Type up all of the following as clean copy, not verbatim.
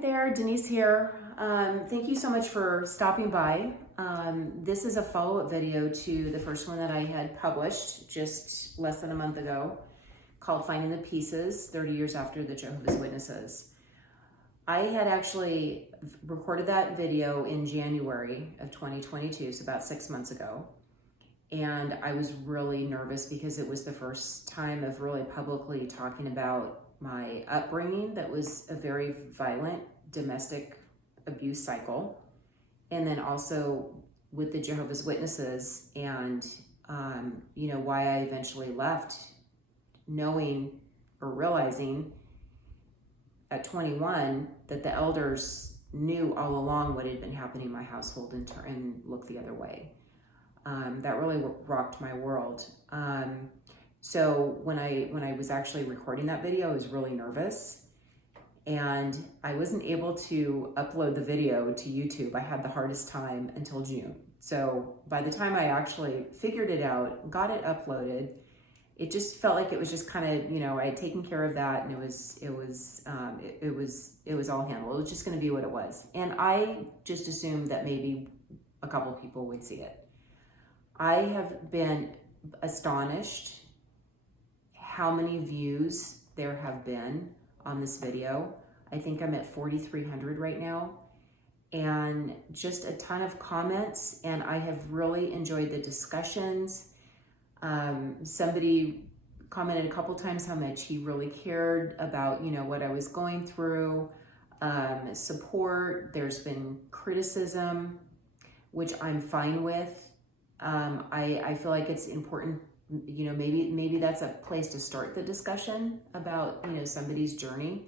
there, Denise here. Thank you so much for stopping by. This is a follow-up video to the first one that I had published just less than a month ago called Finding the Pieces, 30 Years After the Jehovah's Witnesses. I had actually recorded that video in January of 2022, so about 6 months ago. And I was really nervous because it was the first time of really publicly talking about my upbringing that was a very violent domestic abuse cycle. And then also with the Jehovah's Witnesses and, why I eventually left, knowing or realizing at 21 that the elders knew all along what had been happening in my household and looked the other way. That really rocked my world. So when I was actually recording that video, I was really nervous, and I wasn't able to upload the video to YouTube. I had the hardest time until June. So by the time I actually figured it out, got it uploaded, it just felt like it was just kind of, I had taken care of that, and it was all handled. It was just going to be what it was. And I just assumed that maybe a couple people would see it. I have been astonished how many views there have been on this video. I think I'm at 4,300 right now, and just a ton of comments, and I have really enjoyed the discussions. Somebody commented a couple times how much he really cared about, what I was going through, support. There's been criticism, which I'm fine with. I feel like it's important, maybe that's a place to start the discussion about, somebody's journey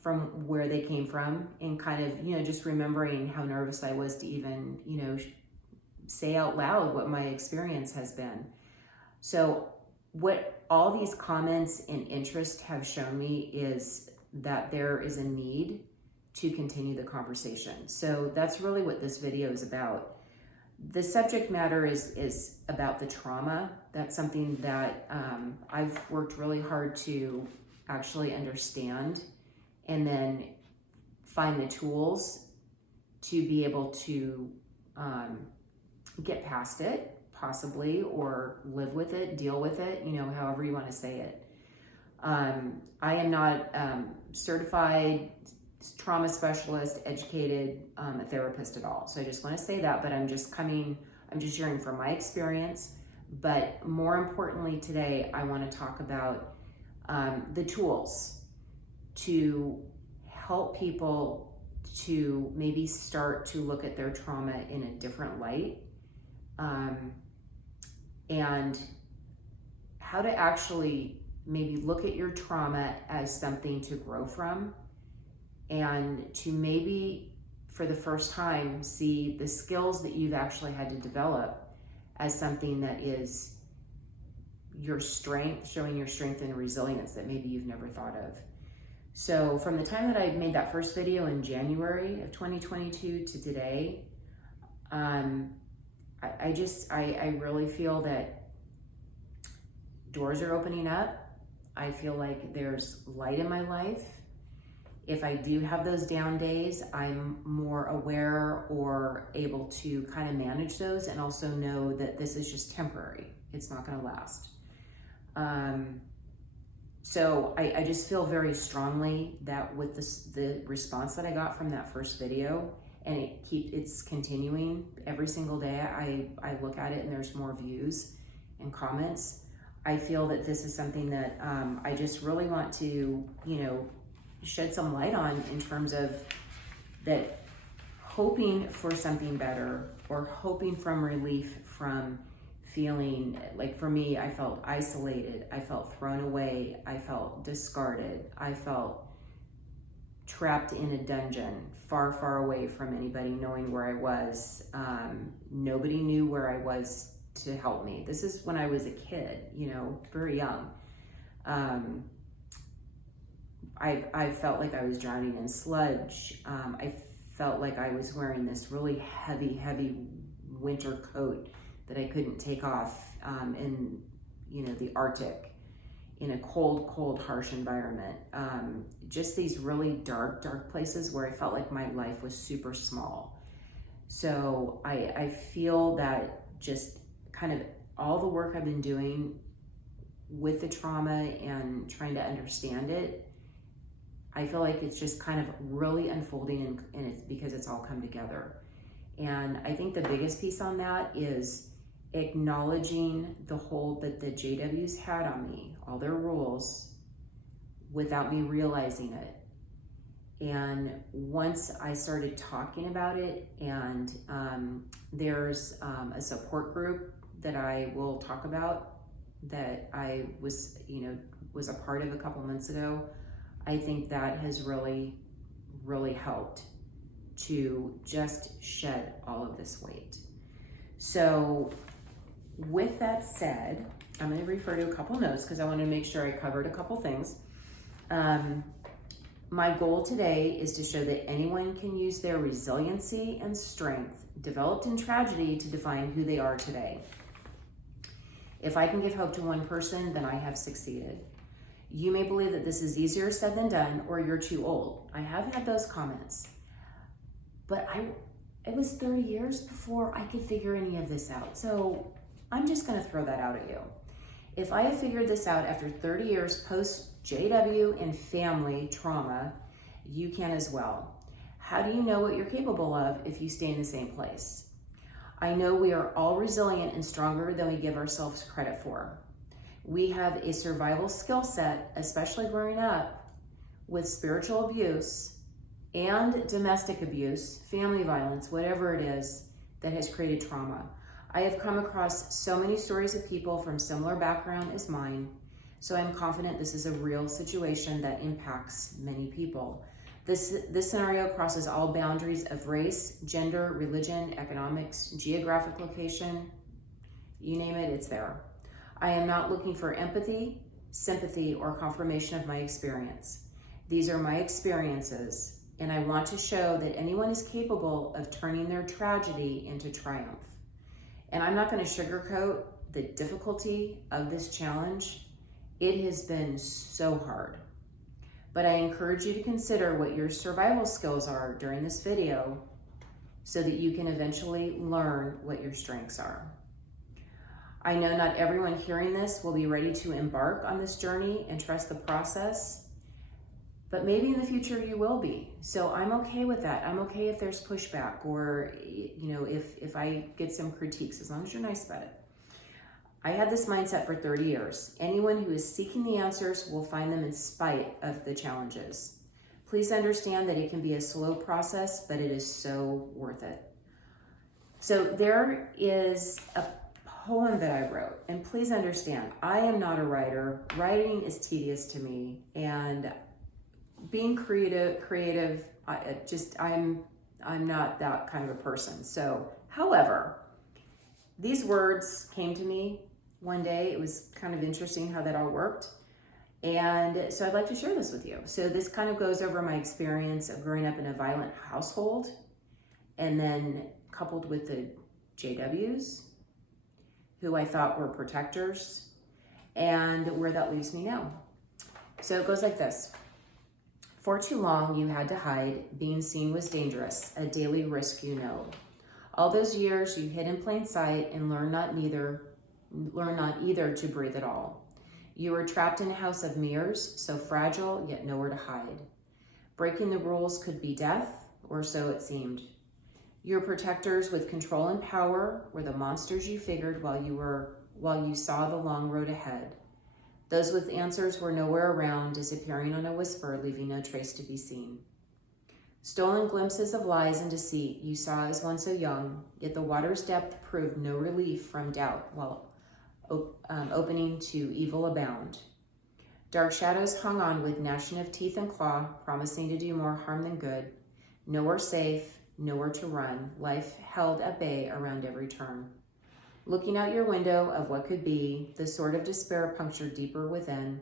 from where they came from, and kind of, just remembering how nervous I was to even, say out loud what my experience has been. So what all these comments and interest have shown me is that there is a need to continue the conversation. So that's really what this video is about. The subject matter is about the trauma. That's something that I've worked really hard to actually understand, and then find the tools to be able to get past it, possibly, or live with it, deal with it, however you want to say it. I am not certified trauma specialist, educated, a therapist at all. So I just want to say that, but I'm just sharing from my experience. But more importantly today, I want to talk about the tools to help people to maybe start to look at their trauma in a different light, and how to actually maybe look at your trauma as something to grow from, and to maybe for the first time see the skills that you've actually had to develop as something that is your strength, showing your strength and resilience that maybe you've never thought of. So from the time that I made that first video in January of 2022 to today, I really feel that doors are opening up. I feel like there's light in my life. If I do have those down days, I'm more aware or able to kind of manage those, and also know that this is just temporary. It's not going to last. So I just feel very strongly that with the response that I got from that first video, and it's continuing every single day. I look at it and there's more views and comments. I feel that this is something that I just really want to, shed some light on, in terms of that, hoping for something better, or hoping from relief from feeling like, for me, I felt isolated, I felt thrown away, I felt discarded, I felt trapped in a dungeon, far, far away from anybody knowing where I was. Nobody knew where I was to help me. This is when I was a kid, very young. I felt like I was drowning in sludge. I felt like I was wearing this really heavy winter coat that I couldn't take off in the Arctic. in a cold, harsh environment. Just these really dark places where I felt like my life was super small. So I feel that just kind of all the work I've been doing with the trauma and trying to understand it, I feel like it's just kind of really unfolding, and it's because it's all come together. And I think the biggest piece on that is acknowledging the hold that the JWs had on me, all their rules, without me realizing it. And once I started talking about it, and there's a support group that I will talk about that I was a part of a couple months ago, I think that has really helped to just shed all of this weight. So with that said, I'm going to refer to a couple notes because I want to make sure I covered a couple things. My goal today is to show that anyone can use their resiliency and strength developed in tragedy to define who they are today. If I can give hope to one person, then I have succeeded. You may believe that this is easier said than done, or you're too old. I have had those comments, but it was 30 years before I could figure any of this out. So I'm just going to throw that out at you. If I have figured this out after 30 years post JW and family trauma, you can as well. How do you know what you're capable of if you stay in the same place? I know we are all resilient and stronger than we give ourselves credit for. We have a survival skill set, especially growing up with spiritual abuse and domestic abuse, family violence, whatever it is that has created trauma. I have come across so many stories of people from similar background as mine, so I'm confident this is a real situation that impacts many people. This scenario crosses all boundaries of race, gender, religion, economics, geographic location, you name it, it's there. I am not looking for empathy, sympathy, or confirmation of my experience. These are my experiences, and I want to show that anyone is capable of turning their tragedy into triumph. And I'm not going to sugarcoat the difficulty of this challenge. It has been so hard. But I encourage you to consider what your survival skills are during this video so that you can eventually learn what your strengths are. I know not everyone hearing this will be ready to embark on this journey and trust the process, but maybe in the future you will be. So I'm okay with that. I'm okay if there's pushback, or if I get some critiques, as long as you're nice about it. I had this mindset for 30 years. Anyone who is seeking the answers will find them in spite of the challenges. Please understand that it can be a slow process, but it is so worth it. So there is a poem that I wrote, and please understand, I am not a writer. Writing is tedious to me, and being creative, I'm not that kind of a person. So, however, these words came to me one day. It was kind of interesting how that all worked. And so I'd like to share this with you. So this kind of goes over my experience of growing up in a violent household, and then coupled with the JWs, who I thought were protectors, and where that leaves me now. So it goes like this. For too long you had to hide, being seen was dangerous, a daily risk you know. All those years you hid in plain sight and learned not either to breathe at all. You were trapped in a house of mirrors, so fragile yet nowhere to hide. Breaking the rules could be death, or so it seemed. Your protectors with control and power were the monsters you figured while you saw the long road ahead. Those with answers were nowhere around, disappearing on a whisper, leaving no trace to be seen. Stolen glimpses of lies and deceit you saw as one so young, yet the water's depth proved no relief from doubt while opening to evil abound. Dark shadows hung on with gnashing of teeth and claw, promising to do more harm than good. Nowhere safe, nowhere to run, life held at bay around every turn. Looking out your window of what could be, the sword of despair punctured deeper within.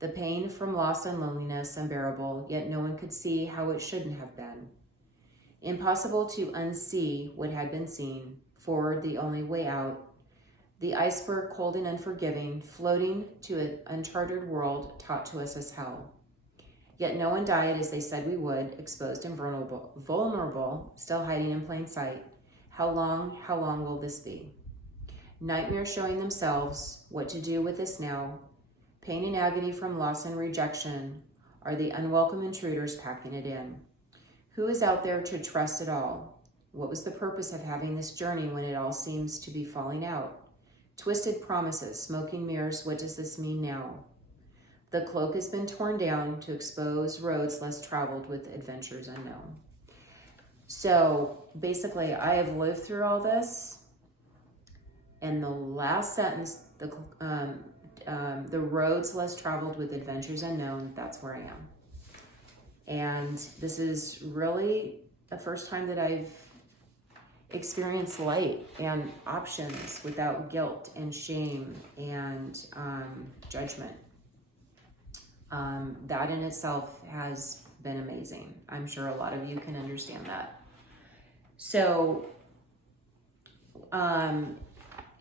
The pain from loss and loneliness unbearable, yet no one could see how it shouldn't have been. Impossible to unsee what had been seen, forward the only way out. The iceberg, cold and unforgiving, floating to an uncharted world taught to us as hell. Yet no one died as they said we would, exposed and vulnerable, still hiding in plain sight. How long will this be? Nightmares showing themselves, what to do with this now. Pain and agony from loss and rejection are the unwelcome intruders packing it in. Who is out there to trust it all? What was the purpose of having this journey when it all seems to be falling out? Twisted promises, smoking mirrors, what does this mean now? The cloak has been torn down to expose roads less traveled with adventures unknown. So basically, I have lived through all this. And the last sentence, the roads less traveled with adventures unknown, that's where I am. And this is really the first time that I've experienced light and options without guilt and shame and judgment. That in itself has been amazing. I'm sure a lot of you can understand that. So,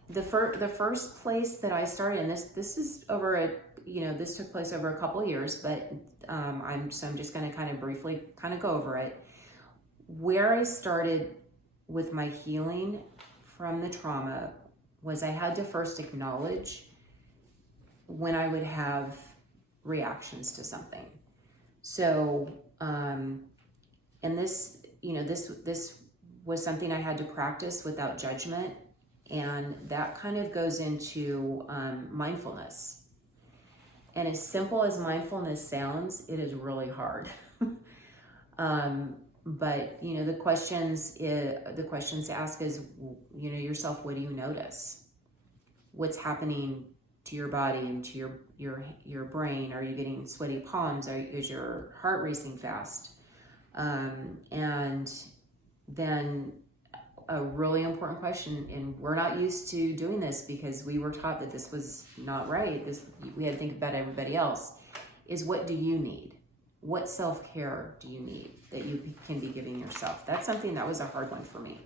the first place that I started, and this is over this took place over a couple of years, but I'm just going to kind of briefly go over it. Where I started with my healing from the trauma was I had to first acknowledge when I would have reactions to something. So, and this was something I had to practice without judgment. And that kind of goes into mindfulness. And as simple as mindfulness sounds, it is really hard. But the questions to ask is, yourself, what do you notice? What's happening to your body and to your brain? Are you getting sweaty palms? Is your heart racing fast? And then a really important question, and we're not used to doing this because we were taught that this was not right. We had to think about everybody else, is what do you need? What self-care do you need that you can be giving yourself? That's something that was a hard one for me.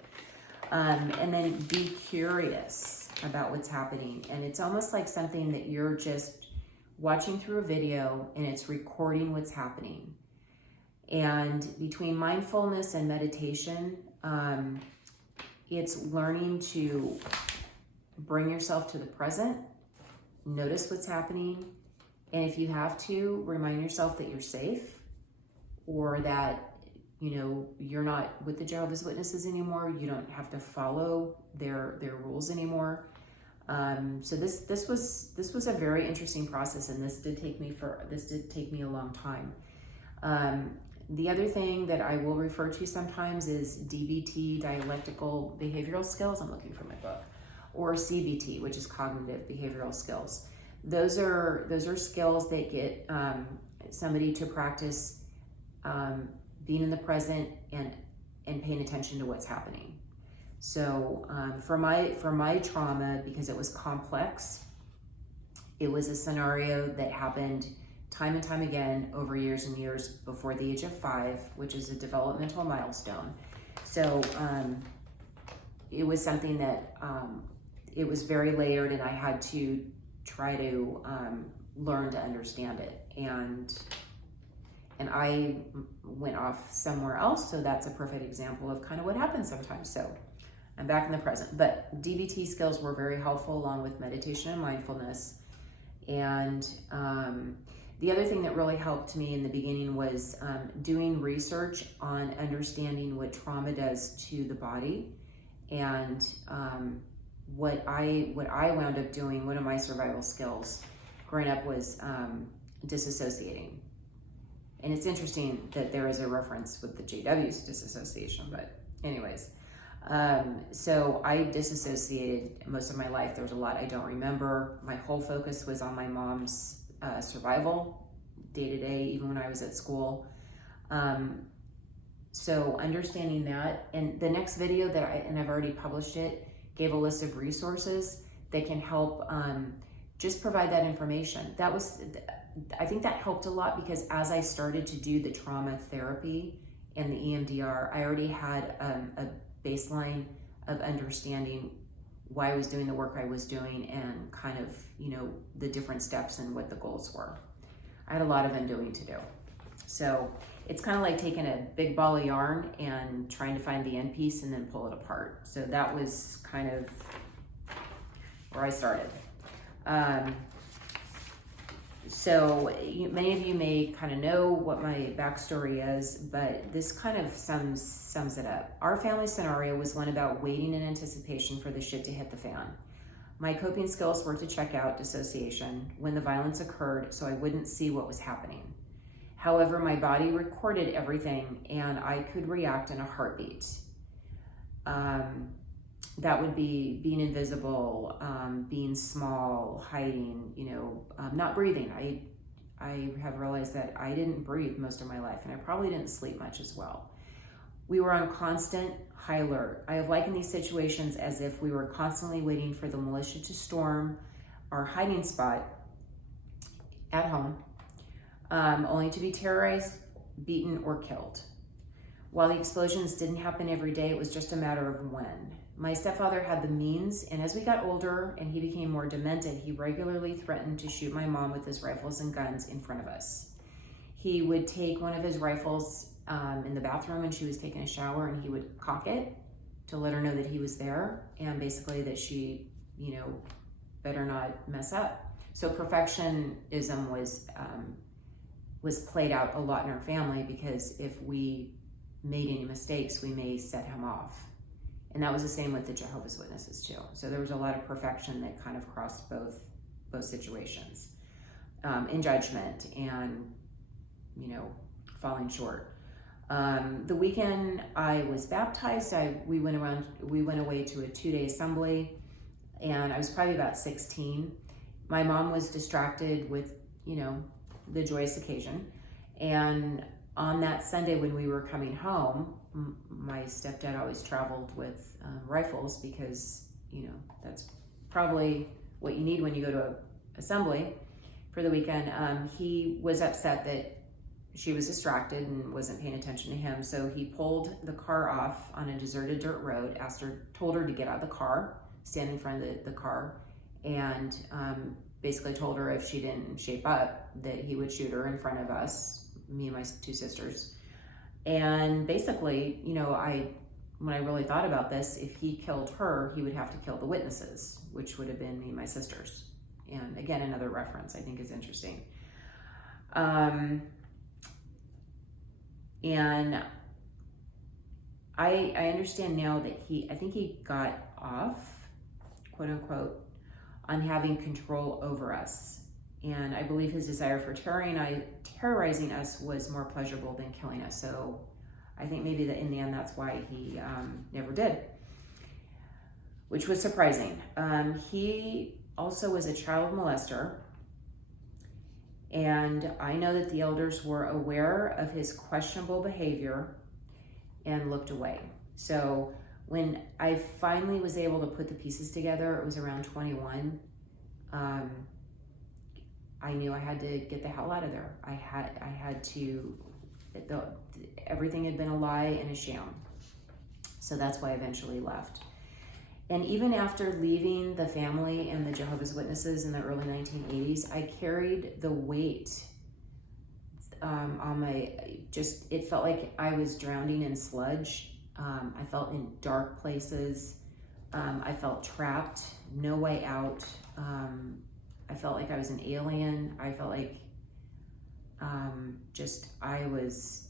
And then be curious about what's happening. And it's almost like something that you're just watching through a video and it's recording what's happening. And between mindfulness and meditation, it's learning to bring yourself to the present, notice what's happening, and if you have to, remind yourself that you're safe, or that you're not with the Jehovah's Witnesses anymore. You don't have to follow their rules anymore. So this was a very interesting process, and this did take me a long time. The other thing that I will refer to sometimes is DBT, dialectical behavioral skills. I'm looking for my book, or CBT, which is cognitive behavioral skills. Those are skills that get somebody to practice being in the present and paying attention to what's happening. So for my trauma, because it was complex, it was a scenario that happened time and time again over years and years before the age of 5, which is a developmental milestone. So it was something that it was very layered, and I had to try to learn to understand it. And I went off somewhere else, so that's a perfect example of kind of what happens sometimes. So I'm back in the present. But DBT skills were very helpful, along with meditation and mindfulness. And the other thing that really helped me in the beginning was doing research on understanding what trauma does to the body. And what I wound up doing, one of my survival skills growing up was disassociating. And it's interesting that there is a reference with the JW's disassociation, but anyways. So I disassociated most of my life. There was a lot I don't remember. My whole focus was on my mom's survival day to day, even when I was at school. So understanding that, and the next video and I've already published it, gave a list of resources that can help just provide that information. I think that helped a lot, because as I started to do the trauma therapy and the EMDR, I already had a baseline of understanding why I was doing the work I was doing, and kind of, the different steps and what the goals were. I had a lot of undoing to do. So it's kind of like taking a big ball of yarn and trying to find the end piece and then pull it apart. So that was kind of where I started. So many of you may kind of know what my backstory is, but this kind of sums it up. Our family scenario was one about waiting in anticipation for the shit to hit the fan. My coping skills were to check out dissociation when the violence occurred so I wouldn't see what was happening. However, my body recorded everything and I could react in a heartbeat. That would be being invisible, being small, hiding, not breathing. I have realized that I didn't breathe most of my life, and I probably didn't sleep much as well. We were on constant high alert. I have likened these situations as if we were constantly waiting for the militia to storm our hiding spot at home, only to be terrorized, beaten, or killed. While the explosions didn't happen every day, it was just a matter of when. My stepfather had the means, and as we got older and he became more demented, he regularly threatened to shoot my mom with his rifles and guns in front of us. He would take one of his rifles in the bathroom when she was taking a shower, and he would cock it to let her know that he was there, and basically that she, better not mess up. So perfectionism was played out a lot in our family, because if we made any mistakes, we may set him off. And that was the same with the Jehovah's Witnesses too. So there was a lot of perfection that kind of crossed both situations, in judgment and, falling short. The weekend I was baptized, we went away to a 2-day assembly, and I was probably about 16. My mom was distracted with, the joyous occasion. And on that Sunday when we were coming home, my stepdad always traveled with rifles, because, that's probably what you need when you go to assembly for the weekend. He was upset that she was distracted and wasn't paying attention to him. So he pulled the car off on a deserted dirt road, told her to get out of the car, stand in front of the car, and basically told her if she didn't shape up that he would shoot her in front of us, me and my 2 sisters. And basically, when I really thought about this, if he killed her, he would have to kill the witnesses, which would have been me and my sisters. And again, another reference I think is interesting. And I understand now that I think he got off, quote unquote, on having control over us. And I believe his desire for terrorizing us was more pleasurable than killing us. So I think maybe that in the end, that's why he never did, which was surprising. He also was a child molester. And I know that the elders were aware of his questionable behavior and looked away. So when I finally was able to put the pieces together, it was around 21. I knew I had to get the hell out of there. I had to, everything had been a lie and a sham. So that's why I eventually left. And even after leaving the family and the Jehovah's Witnesses in the early 1980s, I carried the weight on it felt like I was drowning in sludge. I felt in dark places. I felt trapped, no way out. I felt like I was an alien. I felt like I was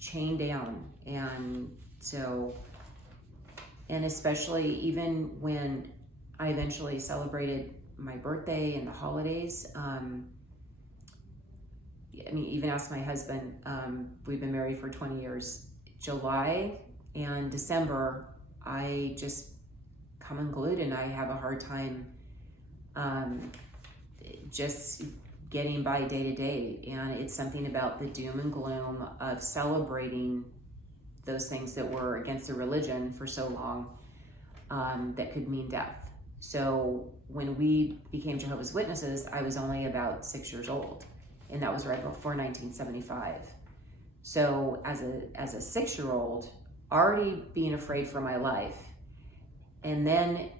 chained down. And especially even when I eventually celebrated my birthday and the holidays, even ask my husband, we've been married for 20 years, July and December, I just come unglued, and I have a hard time just getting by day to day. And it's something about the doom and gloom of celebrating those things that were against the religion for so long, that could mean death. So when we became Jehovah's Witnesses, I was only about 6 years old, and that was right before 1975. So as a 6-year-old, already being afraid for my life, And then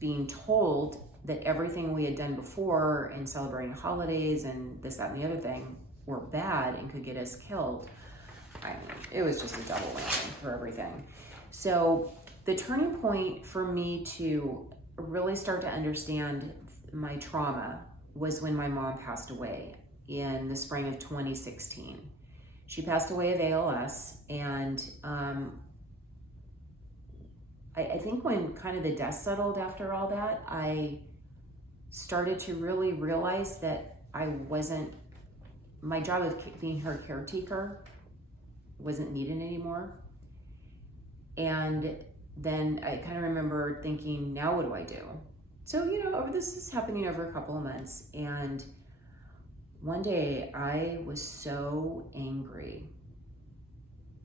being told that everything we had done before in celebrating holidays and this, that, and the other thing were bad and could get us killed. I mean, it was just a double whammy for everything. So the turning point for me to really start to understand my trauma was when my mom passed away in the spring of 2016. She passed away of ALS, and I think when kind of the dust settled after all that, I started to really realize that my job of being her caretaker wasn't needed anymore. And then I kind of remember thinking, now what do I do? So, this is happening over a couple of months. And one day I was so angry.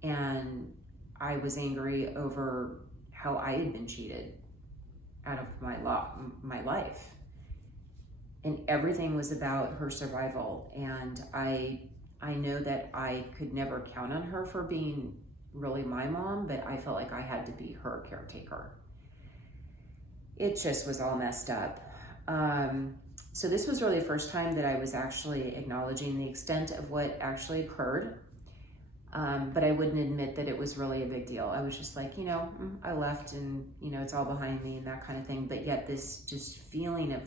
And I was angry over how I had been cheated out of my life. And everything was about her survival. And I know that I could never count on her for being really my mom, but I felt like I had to be her caretaker. It just was all messed up. So this was really the first time that I was actually acknowledging the extent of what actually occurred. But I wouldn't admit that it was really a big deal. I was just like, I left and, it's all behind me and that kind of thing. But yet this just feeling of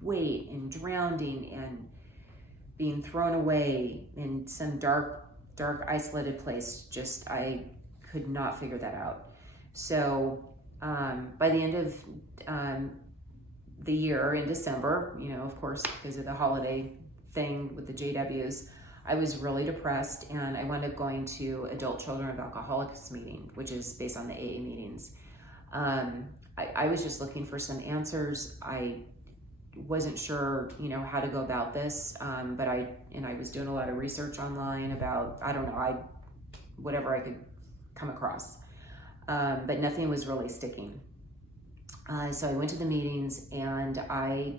weight and drowning and being thrown away in some dark, isolated place, I could not figure that out. So by the end of the year in December, of course, because of the holiday thing with the JWs, I was really depressed, and I wound up going to Adult Children of Alcoholics meeting, which is based on the AA meetings. I was just looking for some answers. I wasn't sure, how to go about this, but I was doing a lot of research online about, whatever I could come across, but nothing was really sticking. So I went to the meetings, and I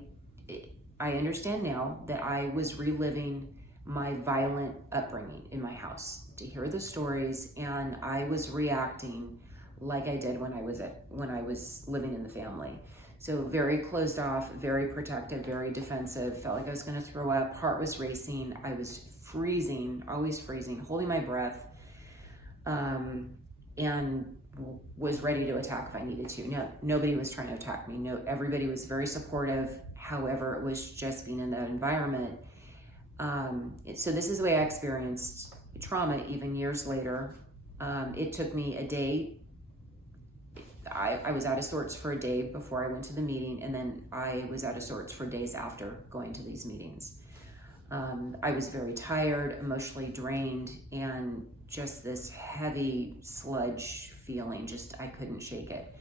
understand now that I was reliving my violent upbringing in my house, to hear the stories, and I was reacting like I did when I was living in the family. So very closed off, very protective, very defensive, felt like I was going to throw up, heart was racing, I was freezing, always freezing, holding my breath, and was ready to attack if I needed to. No, nobody was trying to attack me. No, everybody was very supportive. However, it was just being in that environment. So this is the way I experienced trauma even years later. It took me a day. I was out of sorts for a day before I went to the meeting, and then I was out of sorts for days after going to these meetings. I was very tired, emotionally drained, and just this heavy sludge feeling, I couldn't shake it.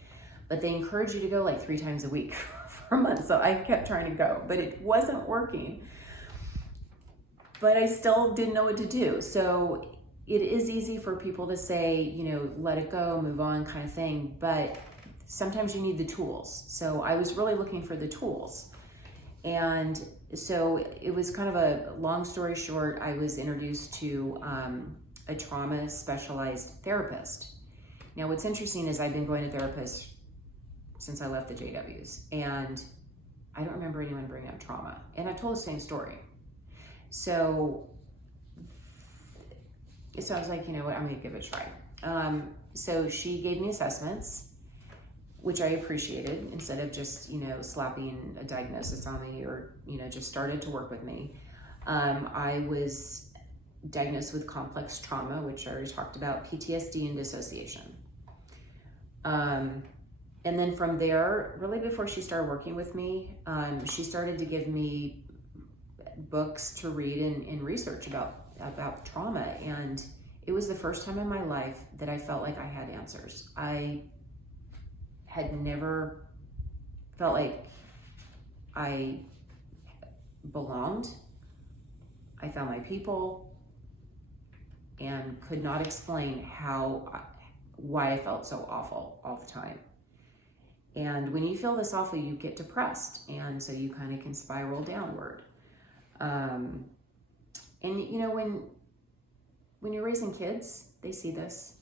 But they encourage you to go like 3 times a week for a month, so I kept trying to go, but it wasn't working. But I still didn't know what to do. So it is easy for people to say, let it go, move on kind of thing, but sometimes you need the tools. So I was really looking for the tools. And so it was kind of a long story short, I was introduced to a trauma specialized therapist. Now what's interesting is I've been going to therapists since I left the JWs, and I don't remember anyone bringing up trauma. And I've told the same story. So I was like, I'm going to give it a try. So she gave me assessments, which I appreciated, instead of just, slapping a diagnosis on me or, just started to work with me. I was diagnosed with complex trauma, which I already talked about, PTSD and dissociation. And then from there, really before she started working with me, she started to give me books to read and research about trauma. And it was the first time in my life that I felt like I had answers. I had never felt like I belonged. I found my people and could not explain why I felt so awful all the time. And when you feel this awful, you get depressed. And so you kind of can spiral downward. And when you're raising kids, they see this.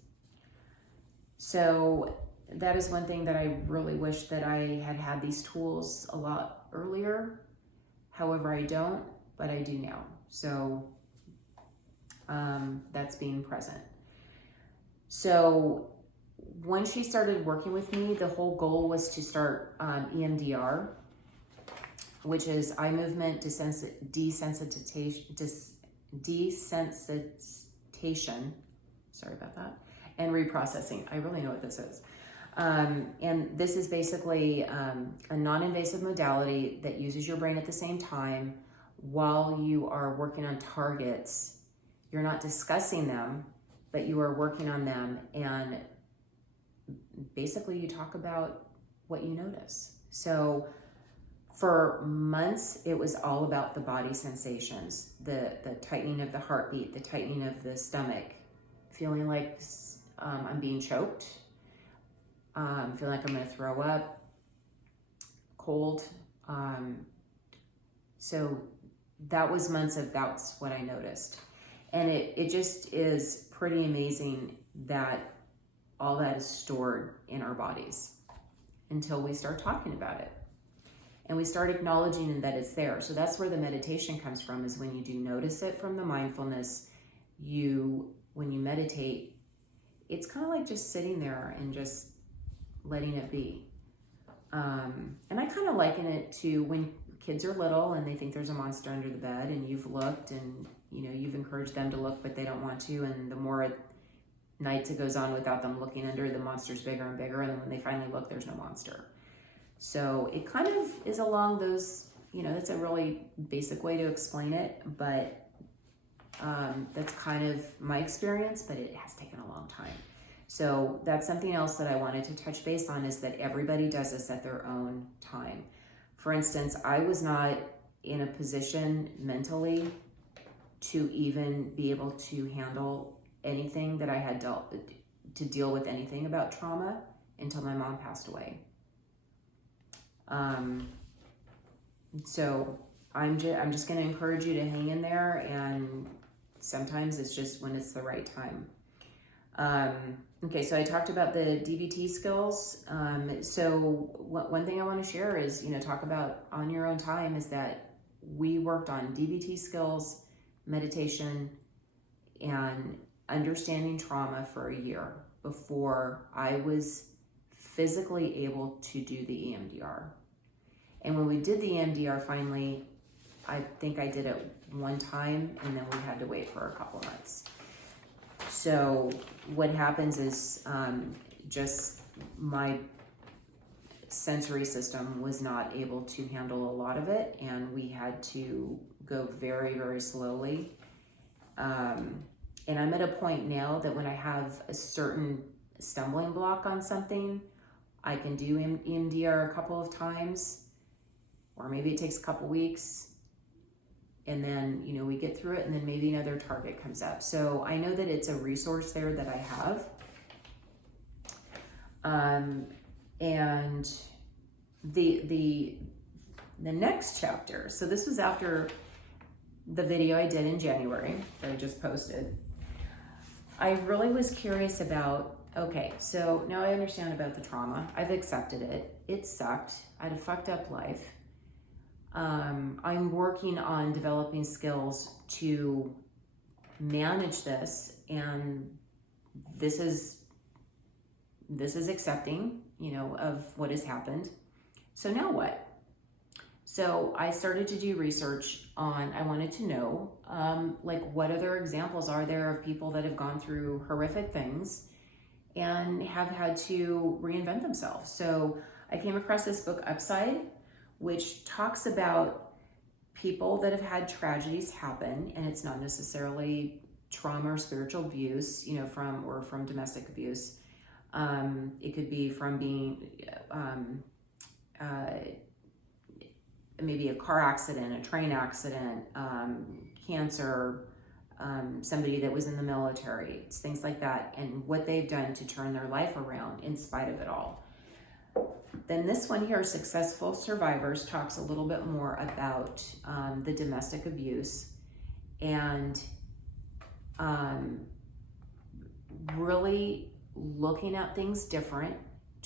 So that is one thing that I really wish that I had had these tools a lot earlier. However, I don't, but I do now. So that's being present. So when she started working with me, the whole goal was to start EMDR, which is eye movement desensitization, sorry about that, and reprocessing. I really know what this is. And this is basically a non-invasive modality that uses your brain at the same time while you are working on targets. You're not discussing them, but you are working on them, and basically you talk about what you notice. So for months, it was all about the body sensations, the tightening of the heartbeat, the tightening of the stomach, feeling like I'm being choked, feeling like I'm gonna throw up, cold. So that was months of that's what I noticed. And it just is pretty amazing that all that is stored in our bodies until we start talking about it. And we start acknowledging that it's there. So that's where the meditation comes from, is when you do notice it from the mindfulness, when you meditate, it's kind of like just sitting there and just letting it be. And I kind of liken it to when kids are little and they think there's a monster under the bed, and you've looked and you've encouraged them to look, but they don't want to. And the more nights it goes on without them looking under, the monster's bigger and bigger. And then when they finally look, there's no monster. So it kind of is along those, that's a really basic way to explain it, but that's kind of my experience, but it has taken a long time. So that's something else that I wanted to touch base on, is that everybody does this at their own time. For instance, I was not in a position mentally to even be able to handle anything that I had to deal with anything about trauma until my mom passed away. So I'm just going to encourage you to hang in there, and sometimes it's just when it's the right time. Okay, so I talked about the DBT skills. So one thing I want to share is, talk about on your own time, is that we worked on DBT skills, meditation, and understanding trauma for a year before I was physically able to do the EMDR. And when we did the EMDR finally, I think I did it one time, and then we had to wait for a couple months. So what happens is just my sensory system was not able to handle a lot of it, and we had to go very, very slowly. And I'm at a point now that when I have a certain stumbling block on something, I can do EMDR a couple of times, or maybe it takes a couple weeks, and then, we get through it, and then maybe another target comes up. So I know that it's a resource there that I have. And the next chapter, so this was after the video I did in January that I just posted. I really was curious about, okay, so now I understand about the trauma. I've accepted it. It sucked. I had a fucked up life. I'm working on developing skills to manage this, and this is accepting, of what has happened. So now what? So I started to do research on, I wanted to know, what other examples are there of people that have gone through horrific things and have had to reinvent themselves. So I came across this book, Upside, which talks about people that have had tragedies happen, and it's not necessarily trauma or spiritual abuse, from domestic abuse. It could be from being maybe a car accident, a train accident, cancer, somebody that was in the military. It's things like that, and what they've done to turn their life around in spite of it all. Then this one here, Successful Survivors, talks a little bit more about the domestic abuse, and really looking at things different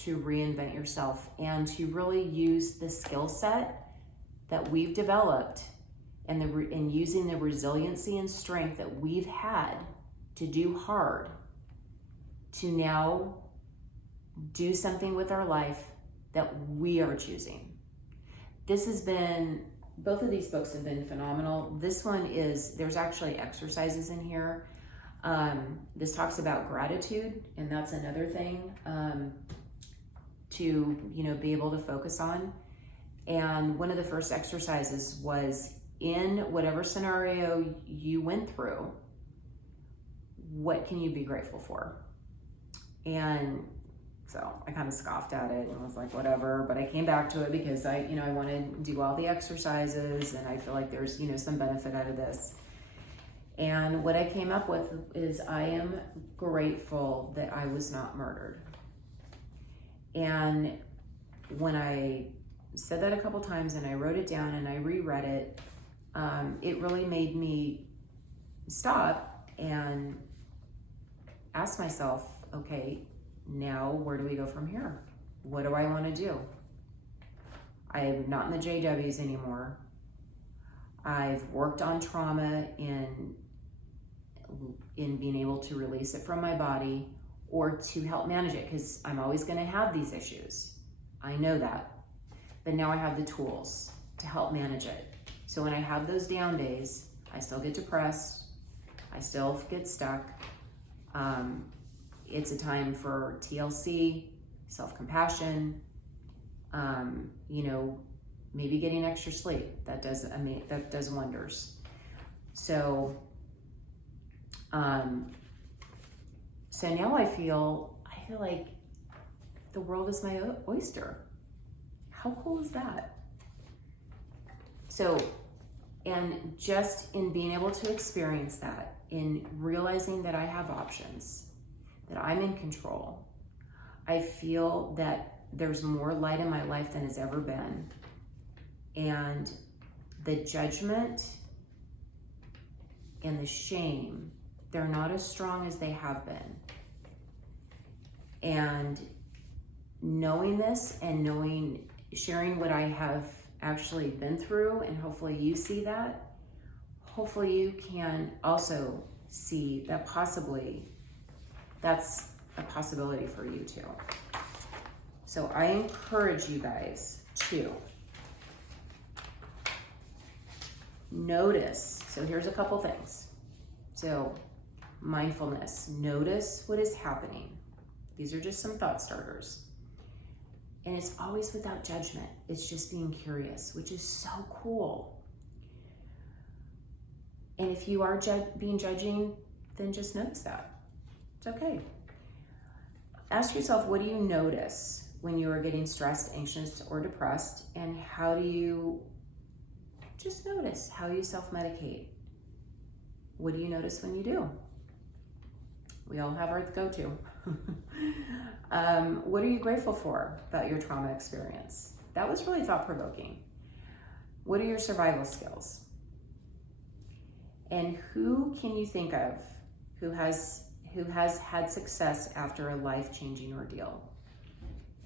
to reinvent yourself and to really use the skill set that we've developed and using the resiliency and strength that we've had to do hard to now do something with our life that we are choosing. Both of these books have been phenomenal. This one there's actually exercises in here. This talks about gratitude, and that's another thing to be able to focus on. And one of the first exercises was, in whatever scenario you went through, what can you be grateful for? And so I kind of scoffed at it and was like, whatever, but I came back to it because I wanted to do all the exercises, and I feel like there's, some benefit out of this. And what I came up with is, I am grateful that I was not murdered. And when I said that a couple times and I wrote it down and I reread it, it really made me stop and ask myself, okay, now where do we go from here? What do I want to do? I'm not in the JWs anymore. I've worked on trauma in being able to release it from my body or to help manage it, because I'm always going to have these issues. I know that. But now I have the tools to help manage it. So when I have those down days, I still get depressed. I still get stuck. It's a time for TLC, self-compassion, maybe getting extra sleep. That does wonders. So, now I feel like the world is my oyster. How cool is that? So, and just in being able to experience that, in realizing that I have options, that I'm in control, I feel that there's more light in my life than has ever been. And the judgment and the shame, they're not as strong as they have been. And knowing this and sharing what I have actually been through, and hopefully you see that, hopefully you can also see that possibly that's a possibility for you too. So I encourage you guys to notice. So here's a couple things. So mindfulness, notice what is happening. These are just some thought starters. And it's always without judgment. It's just being curious, which is so cool. And if you are being judging, then just notice that. It's okay. Ask yourself, what do you notice when you are getting stressed, anxious, or depressed? And how do you just notice how you self-medicate? What do you notice when you do? We all have our go-to. What are you grateful for about your trauma experience? That was really thought-provoking. What are your survival skills? And who can you think of who has had success after a life-changing ordeal?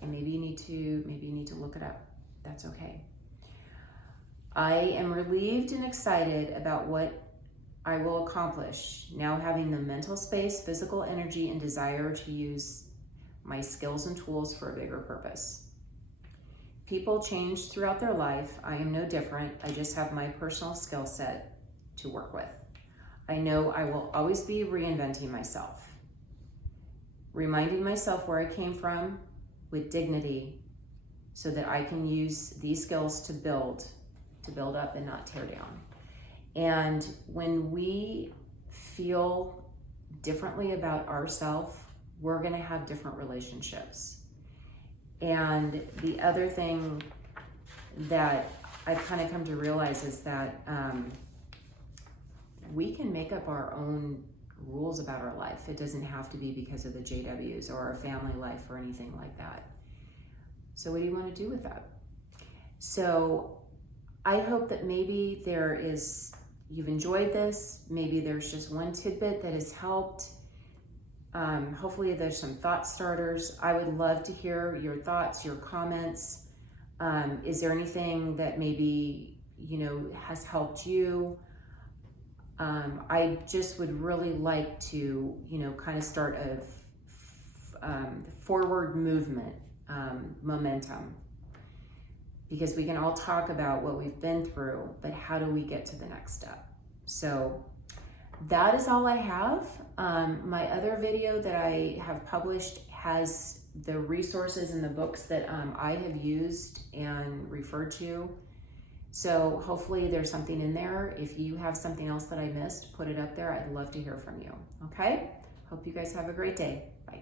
And maybe you need to look it up. That's okay. I am relieved and excited about what I will accomplish, now having the mental space, physical energy, and desire to use my skills and tools for a bigger purpose. People change throughout their life. I am no different. I just have my personal skill set to work with. I know I will always be reinventing myself, reminding myself where I came from with dignity so that I can use these skills to build up and not tear down. And when we feel differently about ourselves, we're going to have different relationships. And the other thing that I've kind of come to realize is that we can make up our own rules about our life. It doesn't have to be because of the JWs or our family life or anything like that. So what do you want to do with that? So I hope that maybe you've enjoyed this. Maybe there's just one tidbit that has helped. Hopefully there's some thought starters. I would love to hear your thoughts, your comments. Is there anything that maybe, has helped you? I just would really like to, kind of start a forward movement, momentum, because we can all talk about what we've been through, but how do we get to the next step? So that is all I have. My other video that I have published has the resources and the books that I have used and referred to. So hopefully there's something in there. If you have something else that I missed, put it up there. I'd love to hear from you. Okay? Hope you guys have a great day. Bye.